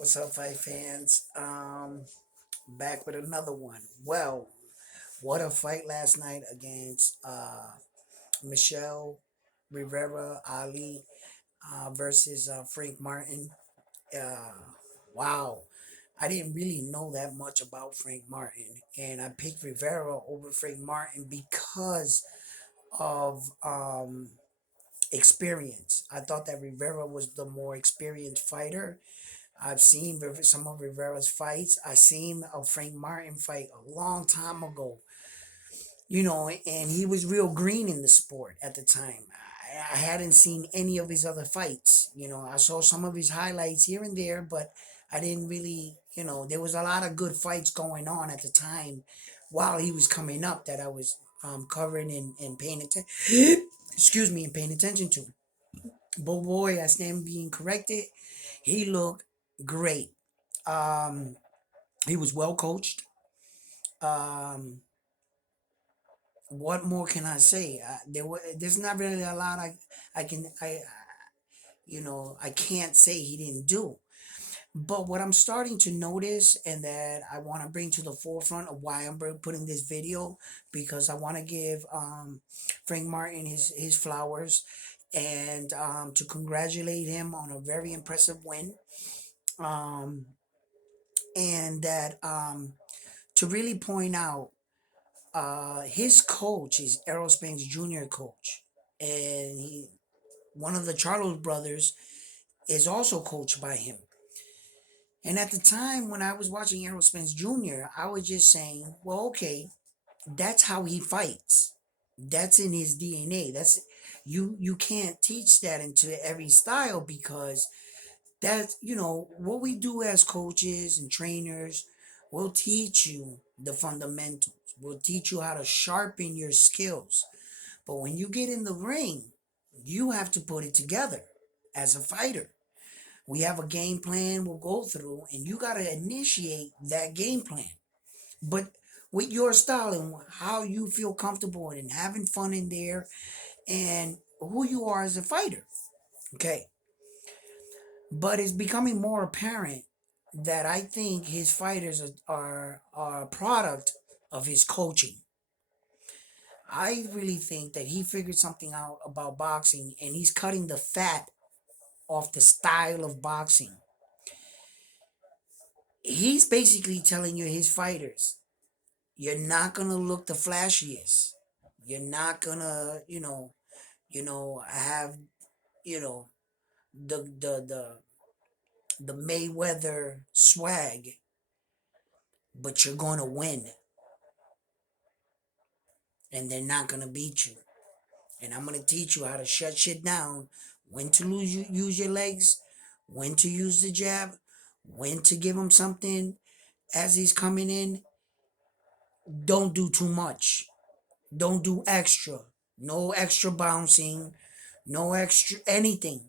What's up, fight fans? Back with another one. Well, what a fight last night against Michelle Rivera Ali versus Frank Martin. Uh, wow, I didn't really know that much about Frank Martin, and I picked Rivera over Frank Martin because of experience. I thought that Rivera was the more experienced fighter. I've seen some of Rivera's fights. I seen a Frank Martin fight a long time ago, and he was real green in the sport at the time. I hadn't seen any of his other fights. I saw some of his highlights here and there, but I didn't really, there was a lot of good fights going on at the time while he was coming up that I was covering and paying attention. Excuse me, and paying attention to. But boy, I stand being corrected. He looked great. Um, he was well coached. Um, what more can I say? There's not really a lot I can I can't say he didn't do. But what I'm starting to notice, and that I want to bring to the forefront of why I'm putting this video, because I want to give Frank Martin his flowers, and to congratulate him on a very impressive win. Um, and that to really point out, his coach is Errol Spence Jr. coach, and one of the Charlos brothers is also coached by him. And at the time when I was watching Errol Spence Jr., I was just saying, well, okay, that's how he fights. That's in his DNA. That's you can't teach that into every style, because that's what we do as coaches and trainers. We'll teach you the fundamentals. We'll teach you how to sharpen your skills. But when you get in the ring, you have to put it together as a fighter. We have a game plan we'll go through, and you got to initiate that game plan. But with your style and how you feel comfortable and having fun in there, and who you are as a fighter. Okay. But it's becoming more apparent that I think his fighters are a product of his coaching. I really think that he figured something out about boxing, and he's cutting the fat off the style of boxing. He's basically telling you, his fighters, you're not gonna look the flashiest. You're not gonna, have, you know, the the the the Mayweather swag, but you're gonna win, and they're not gonna beat you. And I'm gonna teach you how to shut shit down, when to use your legs, when to use the jab, when to give him something as he's coming in. Don't do too much. Don't do extra. No extra bouncing. No extra anything.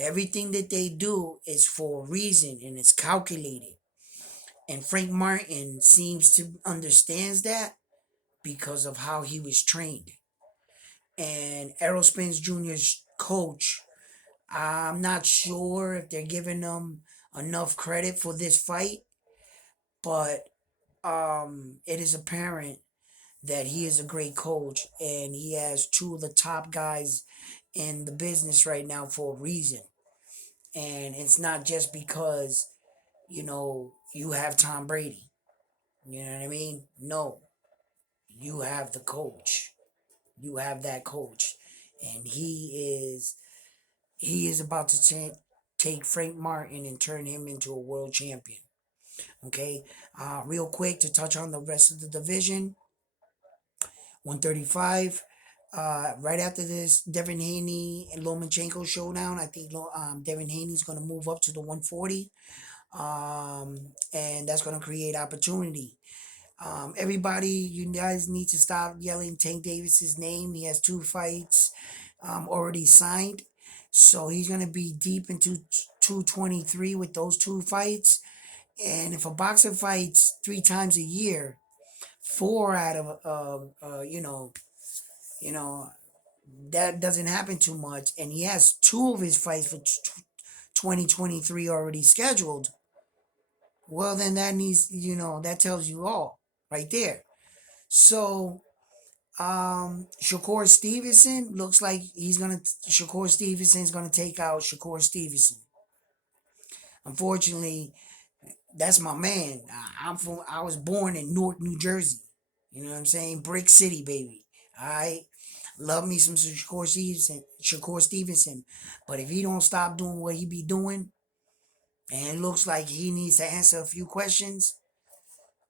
Everything that they do is for a reason, and it's calculated. And Frank Martin seems to understands that because of how he was trained. And Errol Spence Jr.'s coach, I'm not sure if they're giving him enough credit for this fight, but it is apparent that he is a great coach, and he has two of the top guys in the business right now for a reason. And it's not just because, you have Tom Brady. You know what I mean? No, you have the coach. You have that coach, and he is about to take Frank Martin and turn him into a world champion. Okay, real quick to touch on the rest of the division, 135. Right after this Devin Haney and Lomachenko showdown, I think Devin Haney's going to move up to the 140, and that's going to create opportunity. Everybody, you guys need to stop yelling Tank Davis's name. He has two fights already signed, so he's going to be deep into 223 with those two fights. And if a boxer fights three times a year, four out of you know that doesn't happen too much, and he has two of his fights for 2023 already scheduled. Well, then that needs, that tells you all right there. So, Shakur Stevenson looks like Shakur Stevenson's gonna take out Shakur Stevenson. Unfortunately, that's my man. I was born in Newark, New Jersey. You know what I'm saying? Brick City, baby. I love me some Shakur Stevenson. Shakur Stevenson, but if he don't stop doing what he be doing, and it looks like he needs to answer a few questions,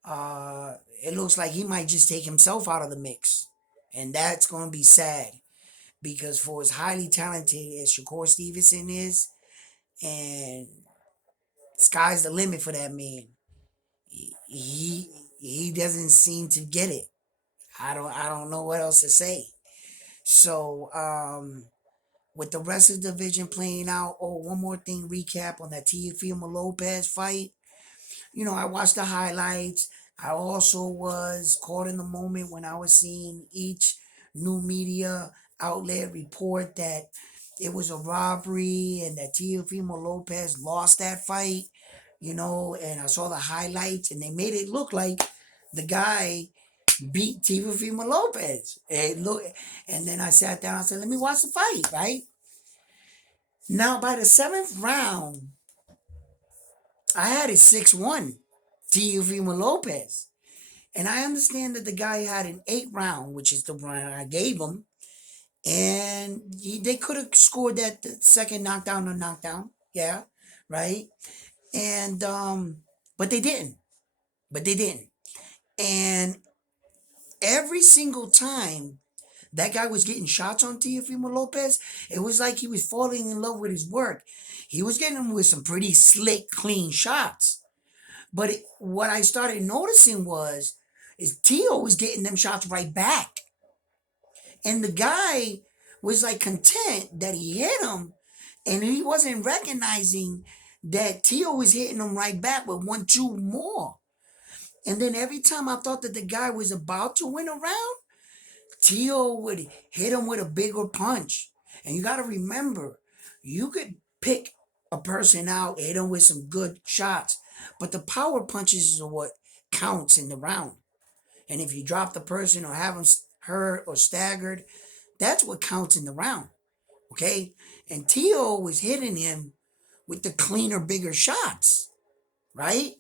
uh, it looks like he might just take himself out of the mix, and that's gonna be sad because for as highly talented as Shakur Stevenson is, and sky's the limit for that man. He doesn't seem to get it. I don't know what else to say. So with the rest of the division playing out, oh, one more thing recap on that Teofimo Lopez fight. I watched the highlights. I also was caught in the moment when I was seeing each new media outlet report that it was a robbery and that Teofimo Lopez lost that fight. And I saw the highlights and they made it look like the guy beat Teofimo Lopez. And then I sat down and said, let me watch the fight, right? Now, by the seventh round, I had it 6-1, Teofimo Lopez. And I understand that the guy had an 8 round, which is the round I gave him. And they could have scored that the second knockdown or knockdown. Yeah, right? And, but they didn't. But they didn't. And every single time that guy was getting shots on Teofimo Lopez, it was like he was falling in love with his work. He was getting him with some pretty slick, clean shots. But what I started noticing is Tio was getting them shots right back. And the guy was like content that he hit him, and he wasn't recognizing that Tio was hitting him right back with 1, 2 more. And then every time I thought that the guy was about to win a round, Tio would hit him with a bigger punch. And you got to remember, you could pick a person out, hit him with some good shots, but the power punches are what counts in the round. And if you drop the person or have them hurt or staggered, that's what counts in the round. Okay? And Tio was hitting him with the cleaner, bigger shots, right?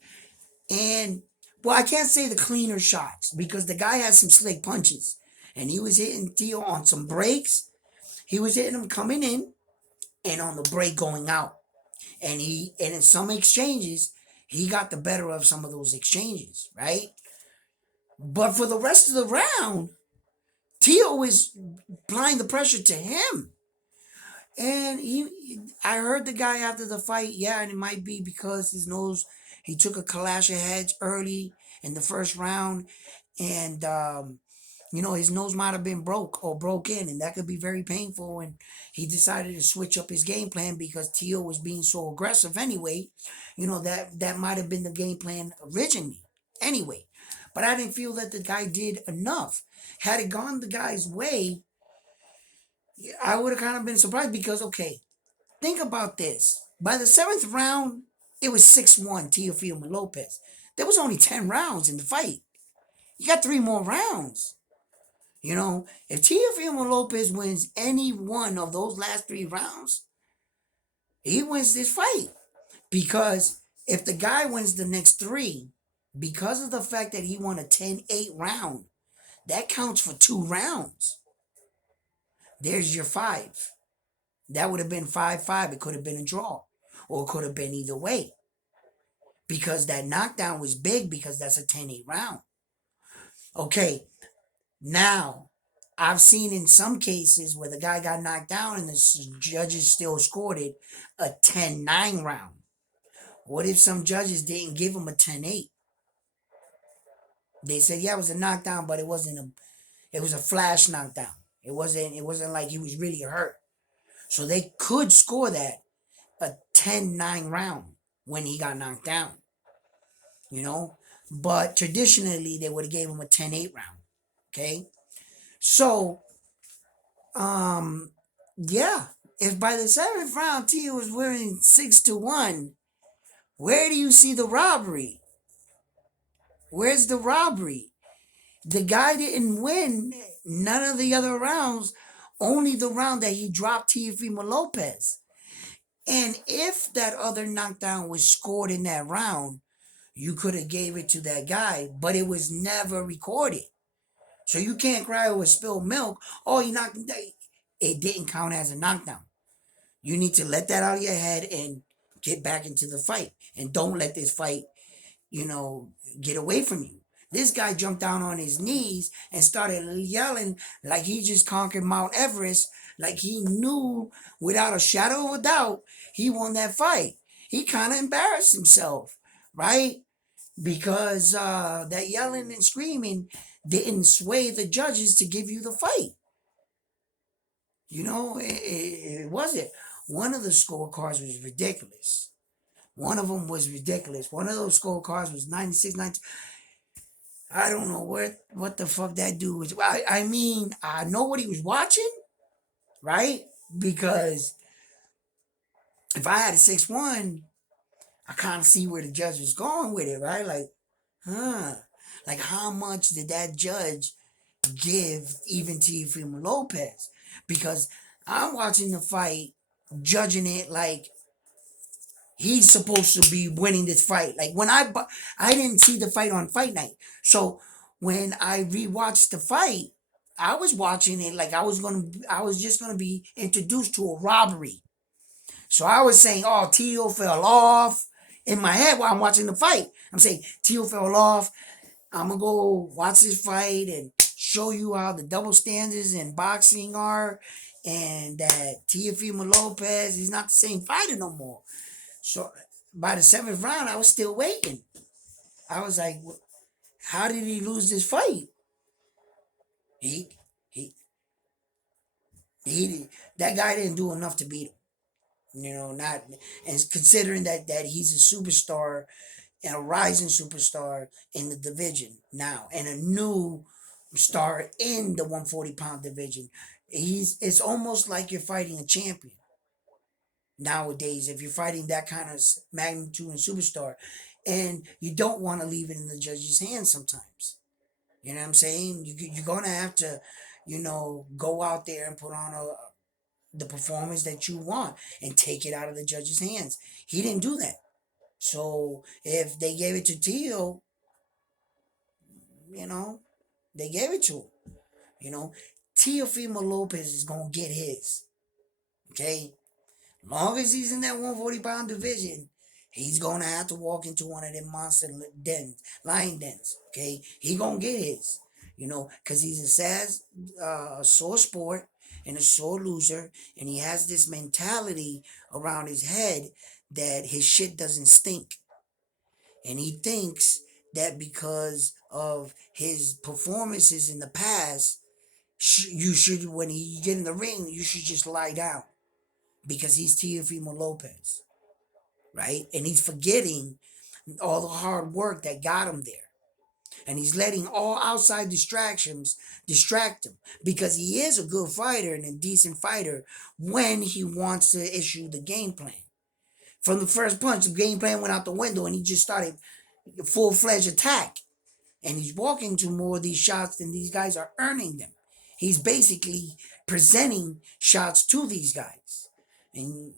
And, well, I can't say the cleaner shots because the guy has some slick punches. And he was hitting Tio on some breaks. He was hitting him coming in and on the break going out. And in some exchanges, he got the better of some of those exchanges, right? But for the rest of the round, Tio was applying the pressure to him. And I heard the guy after the fight, yeah, and it might be because his nose, he took a Kalasha hedge early in the first round, and his nose might have been broke or broken, and that could be very painful. And he decided to switch up his game plan because Tio was being so aggressive anyway. That might have been the game plan originally, anyway. But I didn't feel that the guy did enough. Had it gone the guy's way, I would have kind of been surprised because, okay, think about this. By the seventh round, it was 6-1 Teofimo Lopez. There was only 10 rounds in the fight. You got 3 more rounds. If Teofimo Lopez wins any one of those last 3 rounds, he wins this fight. Because if the guy wins the next 3, because of the fact that he won a 10-8 round, that counts for 2 rounds. There's your 5. That would have been 5-5. It could have been a draw. Or it could have been either way. Because that knockdown was big because that's a 10-8 round. Okay, now, I've seen in some cases where the guy got knocked down and the judges still scored it a 10-9 round. What if some judges didn't give him a 10-8? They said, yeah, it was a knockdown, but it was a flash knockdown. It wasn't like he was really hurt. So they could score that a 10-9 round when he got knocked down. But traditionally they would have gave him a 10-8 round. Okay? So, yeah, if by the 7th round T was winning 6-1, Where do you see the robbery? Where's the robbery? The guy didn't win none of the other rounds, only the round that he dropped Teofimo Lopez. And if that other knockdown was scored in that round, you could have gave it to that guy, but it was never recorded. So you can't cry over spilled milk. Oh, he knocked him down. It didn't count as a knockdown. You need to let that out of your head and get back into the fight. And don't let this fight, you know, get away from you. This guy jumped down on his knees and started yelling like he just conquered Mount Everest, like he knew without a shadow of a doubt he won that fight. He kind of embarrassed himself, right? Because that yelling and screaming didn't sway the judges to give you the fight. You know, it wasn't. One of the scorecards was ridiculous. One of them was ridiculous. One of those scorecards was 96, 90. I don't know what the fuck that dude was. I mean, I know what he was watching, right? Because if I had a 6-1, I kind of see where the judge was going with it, right? Like, huh. Like, how much did that judge give even to Teofimo Lopez? Because I'm watching the fight, judging it like he's supposed to be winning this fight. Like when I didn't see the fight on fight night, so when I rewatched the fight, I was watching it like I was just gonna be introduced to a robbery. So I was saying, "Oh, Tio fell off." In my head while I'm watching the fight, I'm saying Tio fell off. I'm gonna go watch this fight and show you how the double standards in boxing are, and that Teofimo Lopez is not the same fighter no more. So by the seventh round, I was still waiting. I was like, how did he lose this fight? He he he that guy didn't do enough to beat him. You know, not and considering that he's a superstar and a rising superstar in the division now and a new star in the 140-pound division. It's almost like you're fighting a champion nowadays if you're fighting that kind of magnitude and superstar, and you don't want to leave it in the judge's hands sometimes. You know what I'm saying? You're gonna have to, go out there and put on the performance that you want and take it out of the judge's hands. He didn't do that. So if they gave it to Tio, you know, they gave it to him. You know, Teofimo Lopez is gonna get his. Okay, long as he's in that 140-pound division, he's gonna have to walk into one of them monster dens, lion dens. Okay, he gonna get his. Cause he's a sad, sore sport and a sore loser, and he has this mentality around his head that his shit doesn't stink, and he thinks that because of his performances in the past, you should, when he get in the ring, you should just lie down because he's Teofimo Lopez, right? And he's forgetting all the hard work that got him there. And he's letting all outside distractions distract him because he is a good fighter and a decent fighter when he wants to issue the game plan. From the first punch, the game plan went out the window and he just started full-fledged attack. And he's walking to more of these shots than these guys are earning them. He's basically presenting shots to these guys. And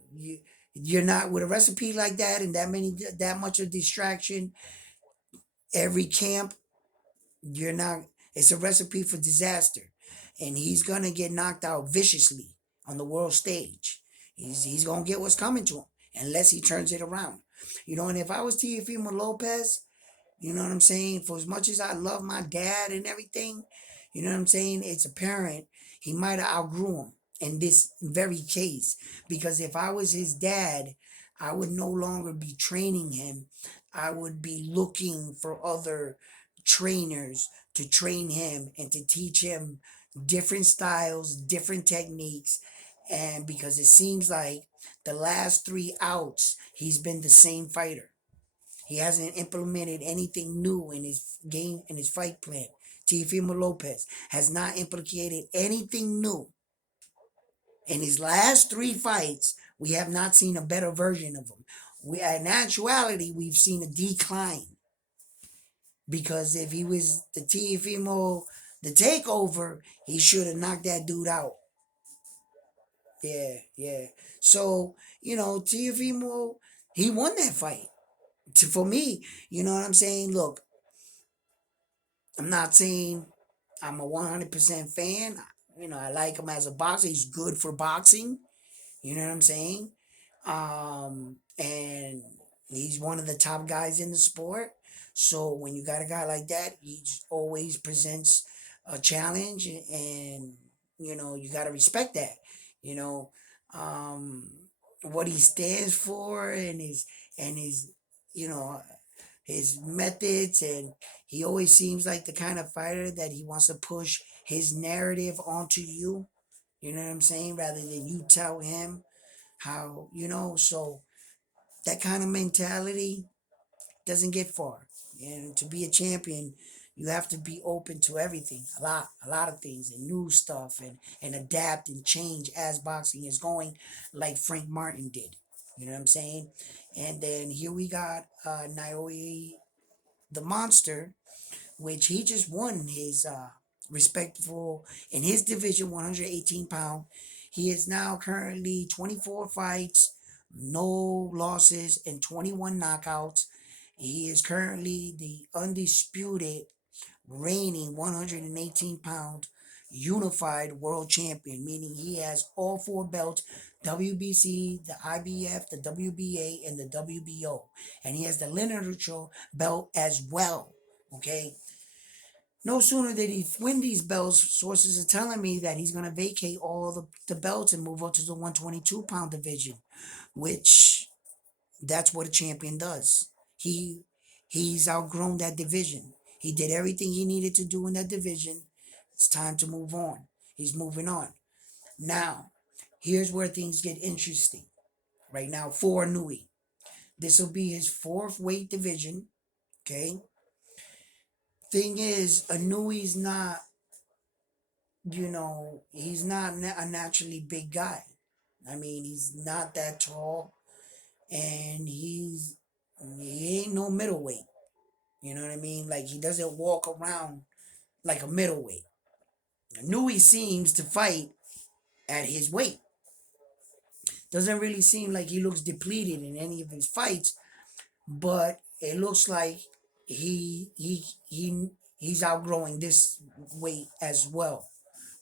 you're not with a recipe like that and that much of distraction every camp. You're not. It's a recipe for disaster, and he's gonna get knocked out viciously on the world stage. He's gonna get what's coming to him unless he turns it around. And if I was Teofimo Lopez, you know what I'm saying? For as much as I love my dad and everything, you know what I'm saying? It's apparent he might have outgrew him in this very case. Because if I was his dad, I would no longer be training him. I would be looking for other trainers to train him and to teach him different styles, different techniques. And because it seems like the last 3 outs, he's been the same fighter. He hasn't implemented anything new in his game, in his fight plan. Teofimo Lopez has not implicated anything new. In his last 3 fights, we have not seen a better version of him. In actuality, we've seen a decline because if he was the Tiafimo, the takeover, he should have knocked that dude out. Yeah, yeah. So, Tiafimo, he won that fight. For me, you know what I'm saying? Look, I'm not saying I'm a 100% fan. I like him as a boxer. He's good for boxing. You know what I'm saying? And he's one of the top guys in the sport. So when you got a guy like that, he just always presents a challenge, and you got to respect that. You know, um, what he stands for, and his you know his methods, and he always seems like the kind of fighter that he wants to push his narrative onto you. You know what I'm saying? Rather than you tell him so that kind of mentality doesn't get far. And to be a champion, you have to be open to everything, a lot of things, and new stuff, and adapt and change as boxing is going, like Frank Martin did. You know what I'm saying? And then here we got Naoya the Monster, which he just won his respectful in his division, 118-pound. He is now currently 24 fights, no losses, and 21 knockouts. He is currently the undisputed reigning 118-pound unified world champion, meaning he has all four belts: WBC, the IBF, the WBA, and the WBO. And he has the linear belt as well. Okay, no sooner did he win these belts, sources are telling me that he's going to vacate all the belts and move up to the 122-pound division, which that's what a champion does. He he's outgrown that division. He did everything he needed to do in that division. It's time to move on. He's moving on. Now, here's where things get interesting. Right now, for Nui, this will be his fourth weight division. Okay. Thing is, Anui's not he's not a naturally big guy. I mean, he's not that tall, and he ain't no middleweight. You know what I mean? Like, he doesn't walk around like a middleweight. Nui seems to fight at his weight. Doesn't really seem like he looks depleted in any of his fights, but it looks like he's outgrowing this weight as well,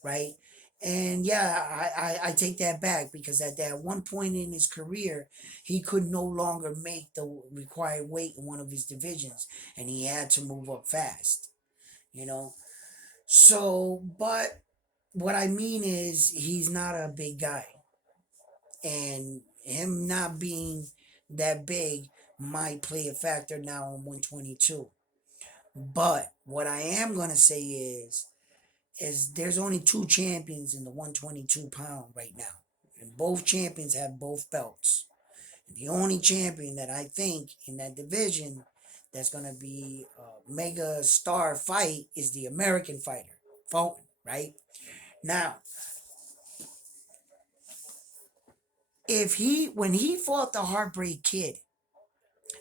right? And yeah, I take that back, because at that one point in his career, he could no longer make the required weight in one of his divisions, and he had to move up fast, you know. So, but what I mean is, he's not a big guy, and him not being that big might play a factor now on 122. But what I am gonna say is there's only two champions in the 122-pound right now, and both champions have both belts. The only champion that I think in that division that's gonna be a mega star fight is the American fighter, Fulton, right? Now, when he fought the Heartbreak Kid,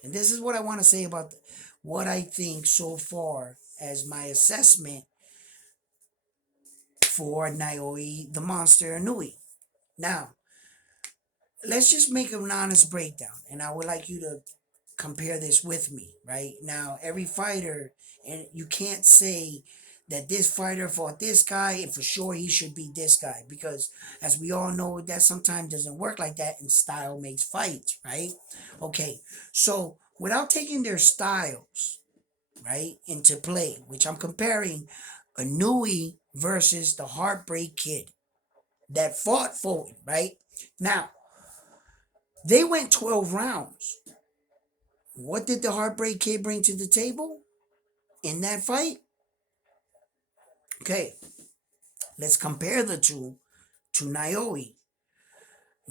and this is what I want to say about what I think so far as my assessment for Naoya the Monster Inoue. Now, let's just make an honest breakdown, and I would like you to compare this with me. Right now, every fighter, and you can't say that this fighter fought this guy and for sure he should be this guy, because as we all know, that sometimes doesn't work like that, and style makes fights, right? Okay, so without taking their styles, right, into play, which I'm comparing Anui versus the Heartbreak Kid that fought Fulton, right? Now, they went 12 rounds. What did the Heartbreak Kid bring to the table in that fight? Okay, let's compare the two to Naoya.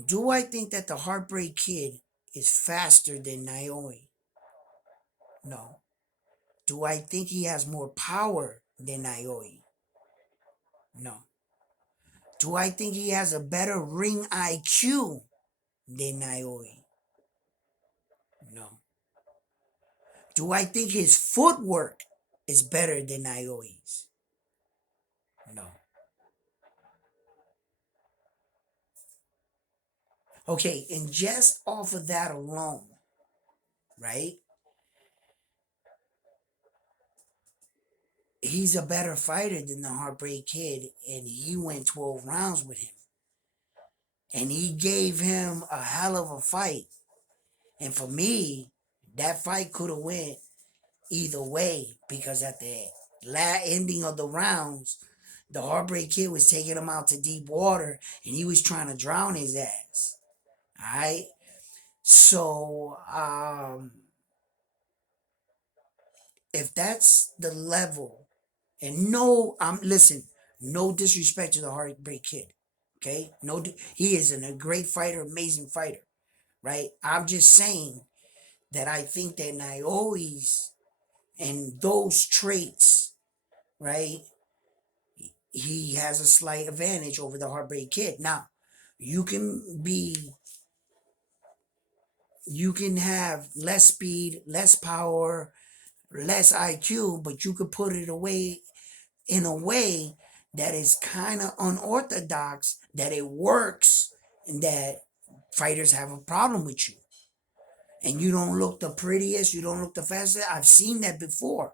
Do I think that the Heartbreak Kid is faster than Naoya? No. Do I think he has more power than Naoya? No. Do I think he has a better ring IQ than Naoya? Do I think his footwork is better than Naoi's? No. Okay, and just off of that alone, right? He's a better fighter than the Heartbreak Kid, and he went 12 rounds with him. And he gave him a hell of a fight. And for me, that fight could have went either way because at the ending of the rounds, the Heartbreak Kid was taking him out to deep water and he was trying to drown his ass. All right. So, if that's the level, and no, listen, no disrespect to the Heartbreak Kid. Okay. No, he is a great fighter, amazing fighter. Right. I'm just saying that I think that Naoi's and those traits, right, he has a slight advantage over the Heartbreak Kid. Now, you can be, you can have less speed, less power, less IQ, but you could put it away in a way that is kind of unorthodox, that it works, and that fighters have a problem with you. And you don't look the prettiest, you don't look the fastest. I've seen that before.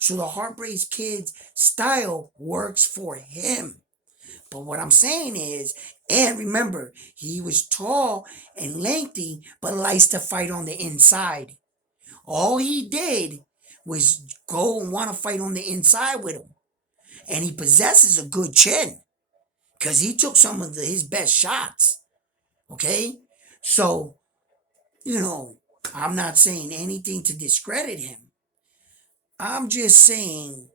So the Heartbreak Kid's style works for him. But what I'm saying is, and remember, he was tall and lengthy, but likes to fight on the inside. All he did was go and want to fight on the inside with him. And he possesses a good chin because he took some of his best shots. Okay? So, you know, I'm not saying anything to discredit him. I'm just saying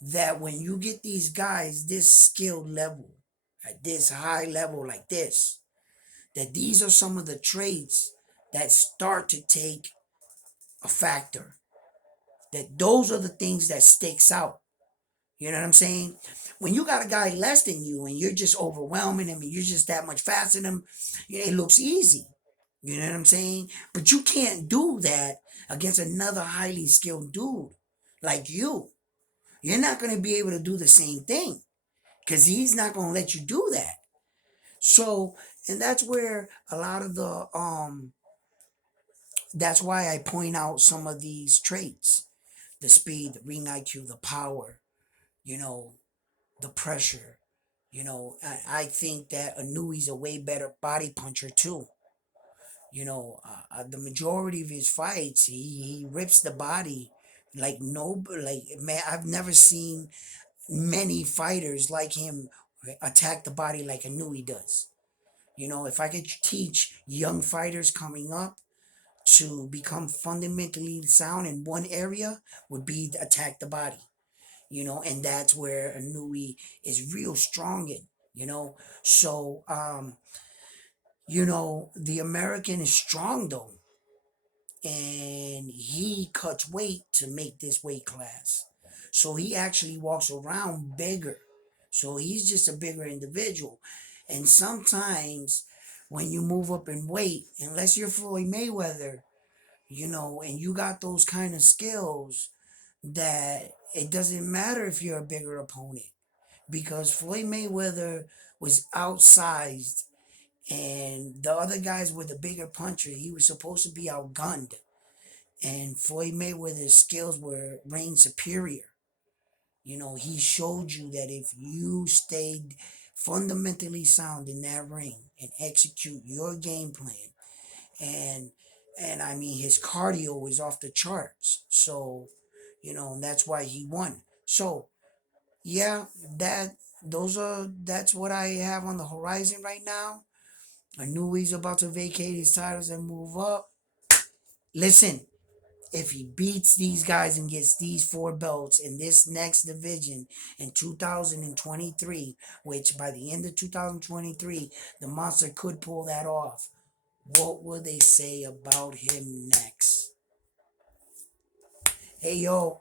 that when you get these guys this skilled level, at this high level like this, that these are some of the traits that start to take a factor. That those are the things that sticks out. You know what I'm saying? When you got a guy less than you and you're just overwhelming him and you're just that much faster than him, it looks easy. You know what I'm saying? But you can't do that against another highly skilled dude like you. You're not going to be able to do the same thing because he's not going to let you do that. So, and that's where a lot of that's why I point out some of these traits: the speed, the ring IQ, the power, you know, the pressure. I think that Anui's a way better body puncher too. The majority of his fights, he rips the body like no, like man, I've never seen many fighters like him attack the body like Anui does. If I could teach young fighters coming up to become fundamentally sound in one area, would be to attack the body. And that's where Anui is real strong in. So the American is strong though, and he cuts weight to make this weight class. So he actually walks around bigger. So he's just a bigger individual. And sometimes when you move up in weight, unless you're Floyd Mayweather, and you got those kind of skills, that it doesn't matter if you're a bigger opponent, because Floyd Mayweather was outsized and the other guys were the bigger puncher. He was supposed to be outgunned, and Floyd Mayweather's skills were reigned superior. He showed you that if you stayed fundamentally sound in that ring and execute your game plan, and I mean his cardio was off the charts. So, and that's why he won. So, yeah, that's what I have on the horizon right now. I knew he's about to vacate his titles and move up. Listen, if he beats these guys and gets these 4 belts in this next division in 2023, which by the end of 2023, the monster could pull that off, what will they say about him next? Hey, yo,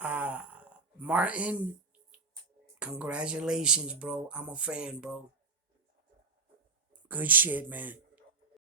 uh, Martin, congratulations, bro. I'm a fan, bro. Good shit, man.